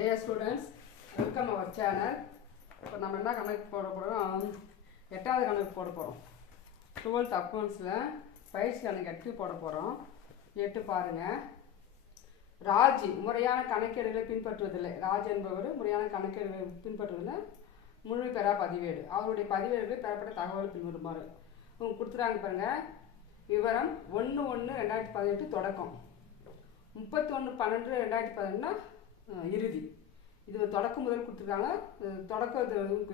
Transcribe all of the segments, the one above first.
Dear students, welcome our channel. இப்போ நம்ம என்ன கணக்கு போட போகிறோம், எட்டாவது கணக்கு போட போகிறோம். 12th அக்கௌண்ட்ஸில் பயிற்சி கணக்கு 8 போட போகிறோம். 8 பாருங்கள். ராஜ் முறையான கணக்கெடுகளை பின்பற்றுவதில்லை. ராஜ் என்பவர் முறையான கணக்கெடுகளை பின்பற்றுவதில்லை. முழு பெறா பதிவேடு. அவருடைய பதிவேடுகளில் பெறப்பட்ட தகவல் பின்வருமாறு கொடுத்துறாங்க பாருங்கள். விவரம் 1/1/2018 தொடக்கம், 31/12/2018 இறுதி. இது தொடக்கம் முதல் கொடுத்துருக்காங்க, தொடக்க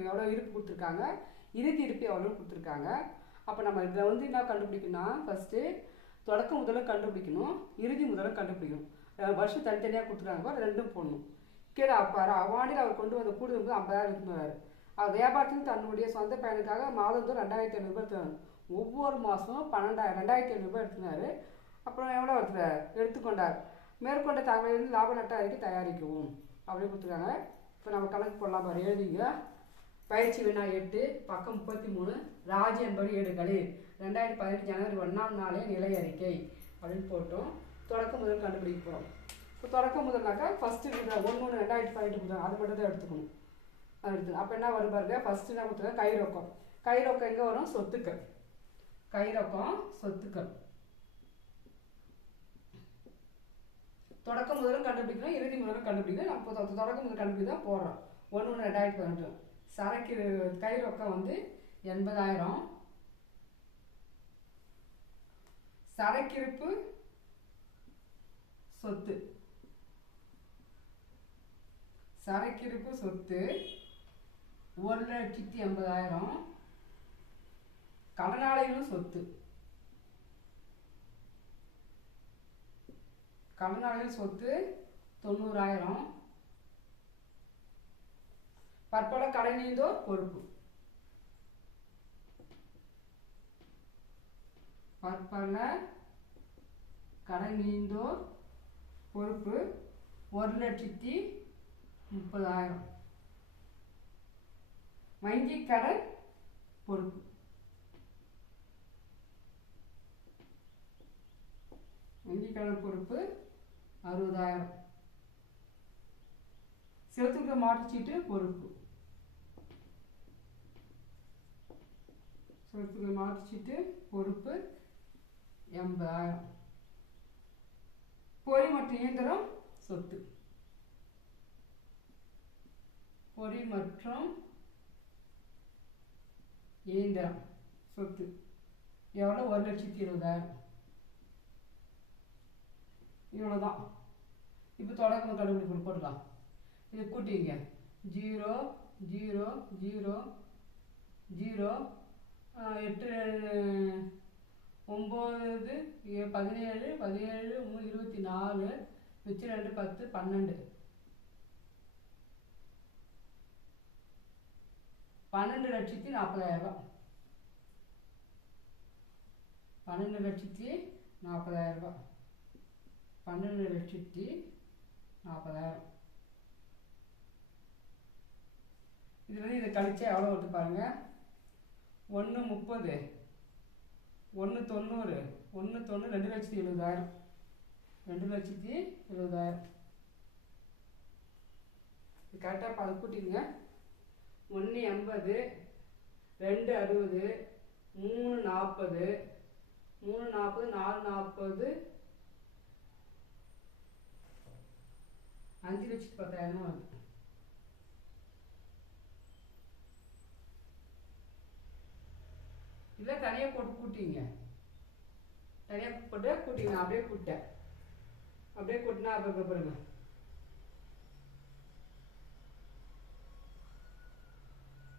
எவ்வளோ இருப்பு கொடுத்துருக்காங்க, இறுதி இருப்பு எவ்வளோ கொடுத்துருக்காங்க. அப்போ நம்ம இதில் வந்து என்ன கண்டுபிடிக்கணும்னா, ஃபஸ்ட்டு தொடக்க முதலும் கண்டுபிடிக்கணும், இறுதி முதலும் கண்டுபிடிக்கணும். வருஷம் தனித்தனியாக கொடுத்துருக்காங்க, ரெண்டும் போடணும். கீழே அப்பாரு அவ்வாண்டில் அவர் கொண்டு வந்த கூடுதல் வந்து 50,000 எடுத்துனார். அவர் வியாபாரத்தில் தன்னுடைய சொந்த பயனுக்காக மாதந்தோறும் 2,500 ரூபாய் எடுத்துனார். ஒவ்வொரு மாதமும் 2,500 ரூபாய் எடுத்துனார். அப்புறம் எவ்வளோ எடுத்துக்கொண்டார். மேற்கொண்ட தகவலில் லாப நட்ட அறிக்கை தயாரிக்கவும் அப்படின்னு கொடுத்துருக்காங்க. இப்போ நம்ம கணக்கு போடலாம் பாரு, எழுதிங்க. பயிற்சி வினா 8 பக்கம் 33. ராஜ் என்பவர் ஏடுகளில் 2018 ஜனவரி 1ஆம் நாளே நிலை அறிக்கை அப்படின்னு போட்டோம். தொடக்கம் முதல் கண்டுபிடிக்க போகிறோம். இப்போ தொடக்கம் முதல்னாக்கா ஃபஸ்ட்டு 1/1/2018 கொடுத்தாங்க, அது மட்டும் தான் எடுத்துக்கணும். அது எடுத்து அப்போ என்ன வரும் பாருங்க. ஃபஸ்ட்டு என்ன கொடுத்துருக்காங்க, கை ரொக்கம். கை ரொக்கம் எங்கே வரும், சொத்துக்கள். கை ரொக்கம் சொத்துக்கள். தொடக்கம் முதலும் கண்டுபிடிக்கணும், இறுதி முதலும் கண்டுபிடிக்கணும். நம்ம தொடக்கம் முதல் கண்டுபிடிக்க தான் போடுறோம். 1/1/2018 சரக்கு கை ரொக்கம் வந்து 80,000. சரக்கிருப்பு சொத்து, சரக்கிருப்பு சொத்து 1,80,000. கடனாளிகளும் சொத்து, கடனாளிகள் சொத்து 90,000. பற்பல கடனீந்தோர் பொறுப்பு, பற்பல கடனீந்தோர் பொறுப்பு 1,30,000. வங்கி கடன் பொறுப்பு, வங்கி கடன் பொறுப்பு 60,000. செலுத்துகிற மாற்றுச்சீட்டு பொறுப்பு, செலுத்துகிற மாற்றுச்சீட்டு பொறுப்பு 80,000. பொறி மற்றும் இயந்திரம் சொத்து, பொறி மற்றும் இயந்திரம் சொத்து எவ்வளோ, 1,20,000. இவ்வளோதான். இப்போ தொடக்கம் கண்டுபிடிப்பு போடலாம். இது கூட்டிங்க. 0 0 0 0 8 9 17 17 24 மிச்சம் 2 10 12 12,40,000 ரூபாய். 12,40,000 ரூபாய். 12,40,000. இதுல வந்து இதை கழிச்சா எவ்வளோ வருது பாருங்க. 1,30 1,90 1,90 2,70,000. 2,70,000 கரெக்டாக பார்த்து கூட்டிங்க. 1,80 2,60 3,40 3,40 4,40 5,10,000 வருது. இல்லை தனியாக போட்டு கூட்டிங்க, தனியாக போட்டு கூட்டிங்க. அப்படியே கூட்டேன், அப்படியே கூட்டினா அப்போ பாருங்க.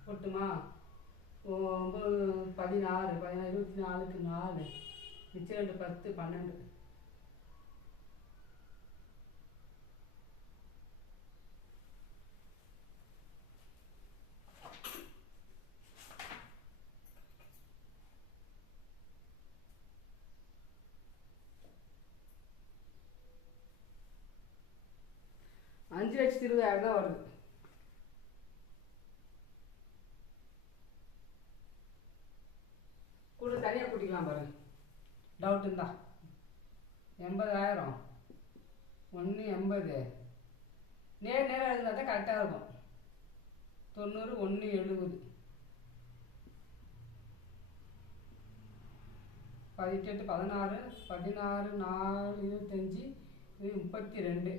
போட்டுமா 9 16 16 24க்கு 4 மிச்சம் 2 10 12. $5,20,000 தான் வருது. கூட தனியாக கூட்டிக்கலாம் பாருங்க, டவுட் இருந்தா. 80,000 1,80 நேராக எழுதுனா தான் கரெக்டாக இருக்கும். 90 1 70 18 16 16 4 25 32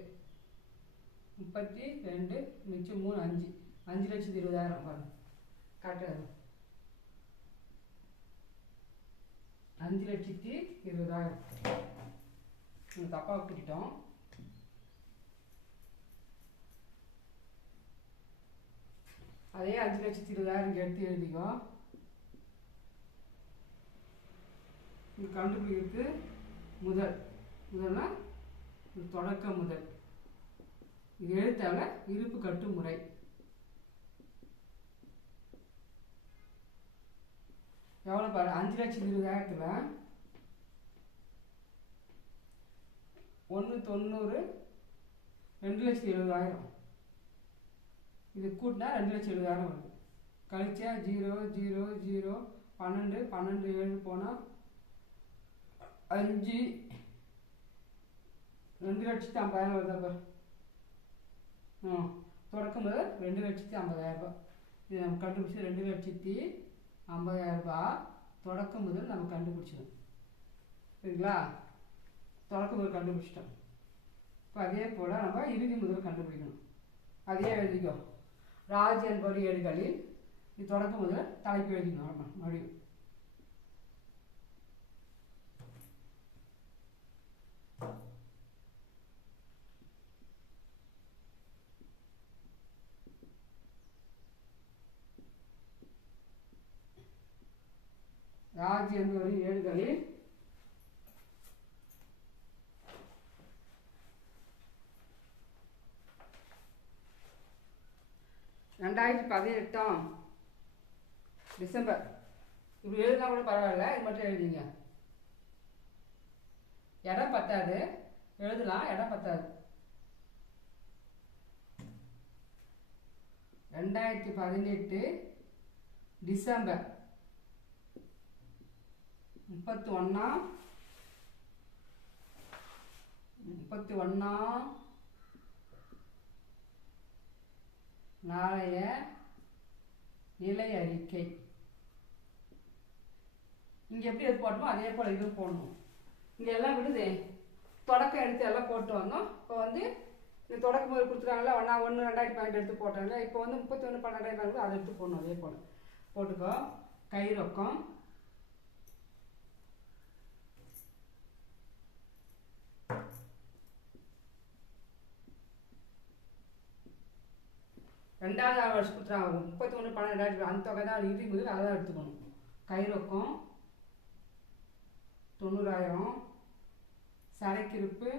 32 மிச்சம் 3 5 5,20,000 பாருங்க கரெக்டாக இருக்கும். 5,20,000 தப்பாக கூட்டிட்டோம். அதே 5,20,000 எடுத்து எழுதிக்கோ. இது கண்டுபிடிக்கிறது முதல்னா தொடக்க முதல். இது எழுத்தால இருப்பு கட்டும் முறை. எவ்வளோ பாரு, 5,20,000 1 90 2,70,000. இது கூட்டினா 2,70,000 வருது. கழிச்சா 0 0 0 12 12 7 போனால் 5 2,50,000 வருதா பாரு. தொடக்கம் முதல் 2,50,000. இது நம்ம கண்டுபிடிச்சி 2,50,000 தொடக்கம் முதல் நம்ம கண்டுபிடிச்சிடும். சரிங்களா? தொடக்க முதல் கண்டுபிடிச்சிட்டோம். இப்போ அதே போல் நம்ம இறுதி முதல் கண்டுபிடிக்கணும். அதே எழுதிக்கோ. ராஜ் என்பவர் ஏடுகளில் இது தொடக்க முதல் தலைப்பு எழுதிக்கணும். மறுபடியும் ராஜ் என்பவரின் ஏடுகளில் 2018 டிசம்பர். இப்படி எழுதினா கூட பரவாயில்ல, இது மட்டும் எழுதிங்க. இடம் பத்தாது, எழுதலாம், இடம் பத்தாது. 2018 டிசம்பர் 31 நாளைய நிலை அறிக்கை. இங்கே எப்படி எடுத்து போட்டோமோ அதே போல் இதுவும் போடணும். இங்கே எல்லாம் விடுது, தொடக்கம் எடுத்து எல்லாம் போட்டு வந்தோம். இப்போ வந்து இந்த தொடக்கம் போது கொடுத்துருக்காங்களா, 1/1/2018 எடுத்து போட்டாங்க. இப்போ வந்து 31/12 அதை எடுத்து போடணும். அதே போல் போட்டுக்கோ. கை ரொக்கம் 2வது வருஷம் கொடுத்துறாங்க. 31/12 அந்த தொகை தான் இறுதி முதல், அதை தான் எடுத்துக்கணும். கை ரொக்கம் 90,000, சரக்கிருப்பு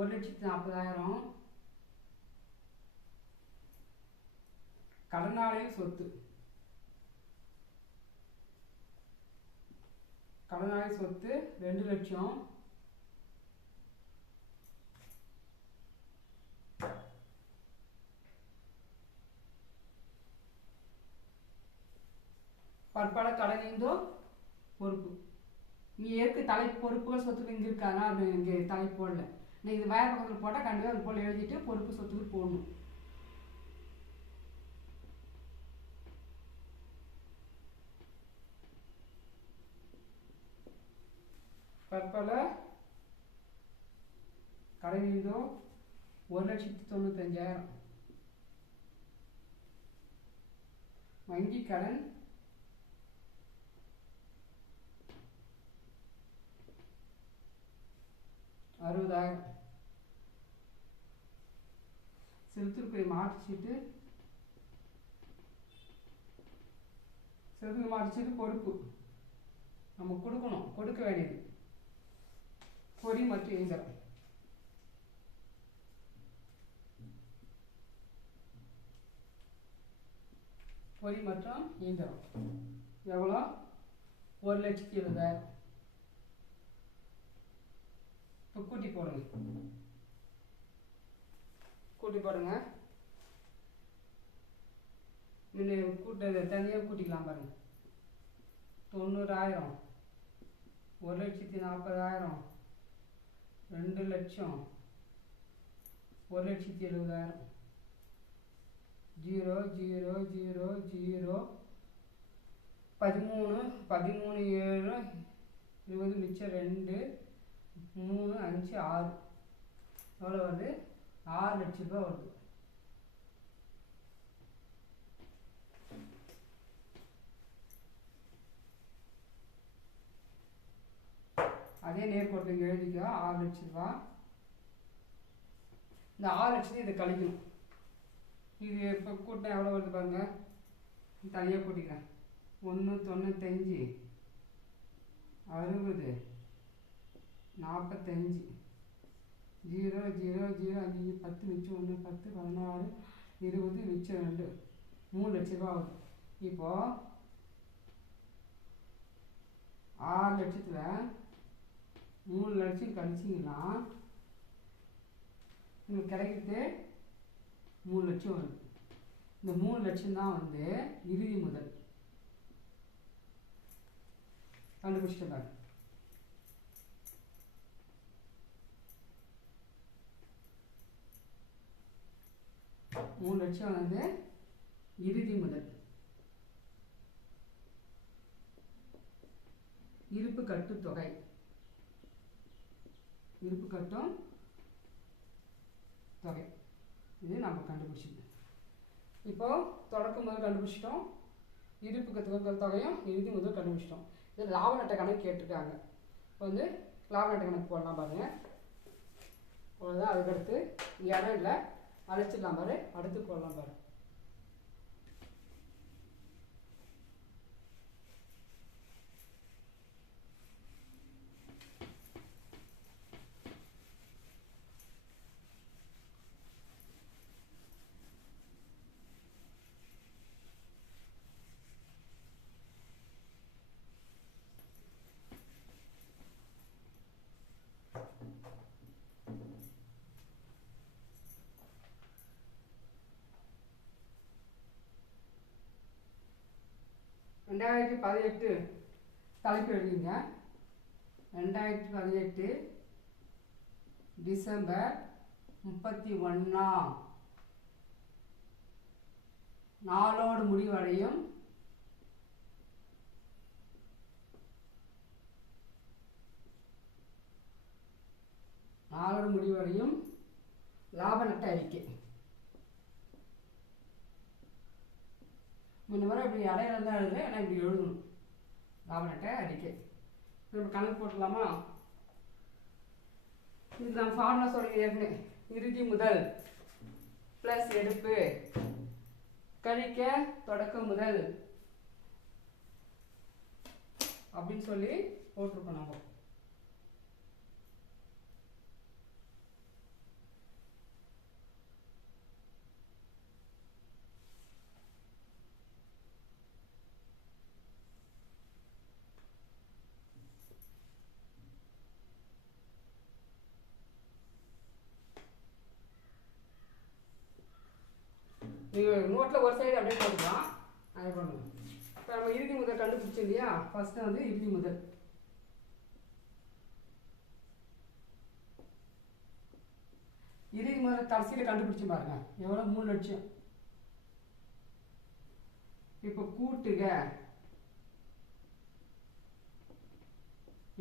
1,40,000, கடனாளியின் சொத்து 2 லட்சம், பற்பல கடனீந்தோ பொறுப்பு. நீ ஏற்கு தலை பொறுப்புகள் சொத்துக்கு இங்கே இருக்கானா, அது இங்கே தலை போடல. நீ இது வேறு பக்கத்தில் போட்டால் கண்டிப்பாக அது போல் எழுதிட்டு பொறுப்பு சொத்துக்கு போடணும். பற்பல கடனீந்தோ 1,95,000. வங்கி கடன் 60,000. செலுத்திருப்பை மாற்றுச்சீட்டு பொறுப்பு நம்ம கொடுக்கணும், கொடுக்க வேண்டியது. பொறி மற்றும் இயந்திரம் எவ்வளோ? 1,70,000. இப்போ கூட்டி போடுங்க. முன்ன கூட்ட தனியாக கூட்டிக்கலாம் பாருங்க. 90,000, 1,40,000, 2,00,000 1,70,000 0 0 0 0 13 13 7 20 மிச்சம் 2 3 5 6 எவ்வளோ வருது 6 லட்ச ரூபா வருது. அதே நேர்கோட்டில் இங்கே எழுதிக்கோ 6 லட்ச ரூபா. இந்த 6 லட்சத்தையும் இதை கழிக்கணும். இது இப்போ கூட்டினா எவ்வளோ வருது பாருங்க, தனியாக கூட்டிக்கிறேன். 195 60 45 0 0 0 5 10 மிச்சம் 1 10 16 20 மிச்சம் 2 3 லட்ச ரூபா ஆகுது. இப்போது 6 லட்சத்தில் 3 லட்சம் கழிச்சிங்கன்னா உங்களுக்கு கிடைக்கிறது 3 லட்சம் வருது. இந்த 3 லட்சம் தான் வந்து இறுதி முதல். கண்டுபிடிச்சிட்டு பாரு. மூணு லட்சம் வந்து இறுதி முதல். இருப்பு கட்டும் தொகை, இருப்பு கட்டும் தொகை இது நம்ம கண்டுபிடிச்சது. இப்போ தொடக்கம் முதல் கண்டுபிடிச்சிட்டோம், இருப்பு கட்டு தொகையும் இறுதி முதல் கண்டுபிடிச்சிட்டோம். இது லாப நட்ட கணக்கு கேட்டிருக்காங்க. இப்போ வந்து லாப நட்ட கணக்கு போடலாம் பாருங்க. அவ்வளோதான். அதுக்கடுத்து இடம் இல்லை, அழைச்சிடலாம் பாரு. அடுத்து போடலாம் பாரு. ரெண்டாயிரத்தி 18 தலைப்பு எழுதிங்க. 2018 டிசம்பர் 31 நாளோடு முடிவடையும் லாப நட்ட அறிக்கை. முன்ன வர இப்படி அடையாளம் தான் எழுதுறேன், ஆனால் இப்படி எழுதணும். லாப நட்ட அறிக்கை. நம்ம கணக்கு போட்டுடலாமா? இது நம்ம ஃபார்முலா சொல்லி ஏற்கனவே. இறுதி முதல் ப்ளஸ் எடுப்பு கழிக்க தொடக்க முதல் அப்படின்னு சொல்லி போட்டிருக்கோம் நம்ம. நீங்கள் நோட்டில் ஒரு சைடு அப்படியே போட்டுக்கலாம். அது பண்ணுங்க. இப்போ நம்ம இறுதி முதல் கண்டுபிடிச்சோம் இல்லையா? ஃபஸ்ட்டு வந்து இறுதி முதல். இறுதி முதல் கடைசியில் கண்டுபிடிச்சு பாருங்க எவ்வளோ, 3 லட்சம். இப்போ கூட்டுக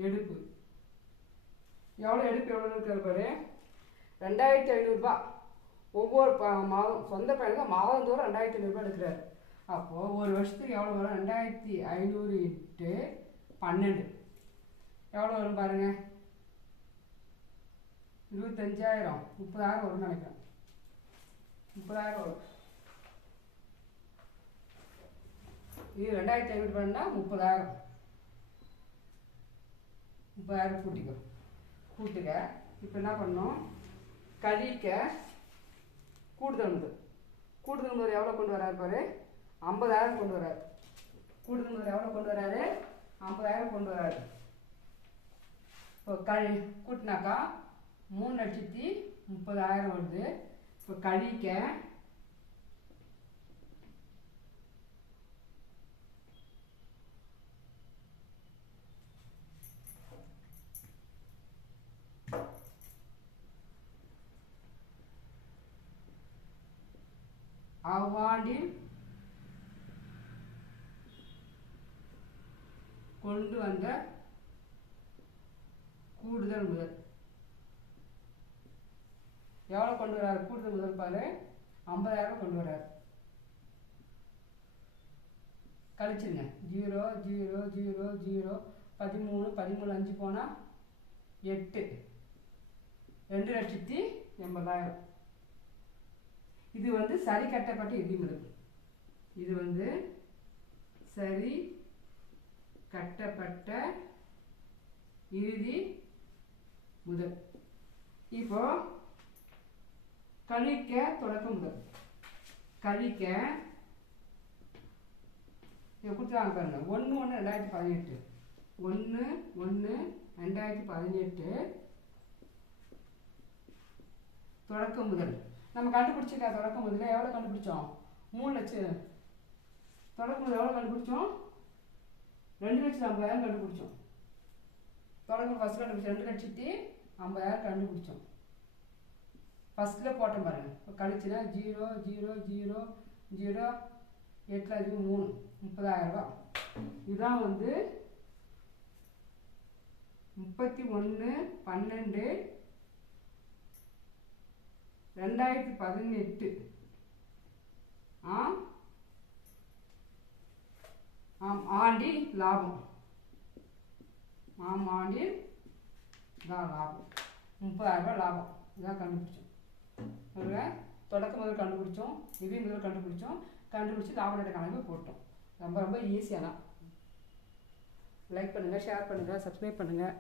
எடுப்பு எவ்வளோ, எடுப்பு எவ்வளோ இருக்கிற பாரு, 2500 ரூபா. ஒவ்வொரு மாதம் சொந்த பையனுக்கு மாதந்தோறும் 2500 எடுக்கிறாரு. அப்போது ஒரு வருஷத்துக்கு எவ்வளோ வரும்? 2500 × 12 எவ்வளோ வரும் பாருங்க? 25,000 30,000 வரும்னு நினைக்கிறேன். 30,000 வரும். இது 2500 பண்ணால் 30,000. 30,000 கூட்டுக. இப்போ என்ன பண்ணோம்? கழிக்க கூடுதல் முதல் எவ்வளோ கொண்டு வராரு பாரு? 50,000 கொண்டு வராரு. கூடுதல் முதல் எவ்வளோ கொண்டு வராரு? 50,000 கொண்டு வராரு. இப்போ கூட்டினாக்கா 3,30,000 வருது. இப்போ கழிக்க அவ்வாண்டில் கொண்டு வந்த கூடுதல் முதல். எவ்வளோ கொண்டு வர்றாரு கூடுதல் முதல் பாரு? 50,000 கொண்டு வர்றாரு. கழிச்சிருங்க. 0 0 0 0 13 13 5 போனால் 8 2,80,000. இது வந்து சரி கட்டப்பட்ட இறுதி முதல். இது வந்து சரி கட்டப்பட்ட இறுதி முதல். இப்போ கழிக்க தொடக்க முதல். கழிக்க கொடுத்துருவாங்க பாருங்க. 1/1/2018 1/1/2018 தொடக்க முதல். நம்ம கண்டுபிடிச்சிருக்கா தொடக்க முதல்ல எவ்வளோ கண்டுபிடிச்சோம்? 3 லட்சம். தொடக்க முதல் எவ்வளோ கண்டுபிடிச்சோம்? 2,50,000 கண்டுபிடிச்சோம். தொடக்க ஃபஸ்ட் கண்டுபிடிச்சோம் 2,50,000 கண்டுபிடிச்சோம். ஃபஸ்ட்டில் போட்டோம் பாருங்க. இப்போ கழிச்சுனா 0 0 0 0 8 3 30,000 ரூபா. இதுதான் வந்து 31/12/2018 ஆண்டில் லாபம். ஆண்டில் தான் லாபம் 30,000 ரூபா லாபம். இதான் கண்டுபிடிச்சோம். ஒரு தொடக்க முதல் கண்டுபிடிச்சோம், இறுதி முதல் கண்டுபிடிச்சோம், கண்டுபிடிச்சி லாப நட்ட கணக்கு போட்டோம். ரொம்ப ரொம்ப ஈஸியாக தான். லைக் பண்ணுங்கள், ஷேர் பண்ணுங்கள், சப்ஸ்கிரைப் பண்ணுங்கள்.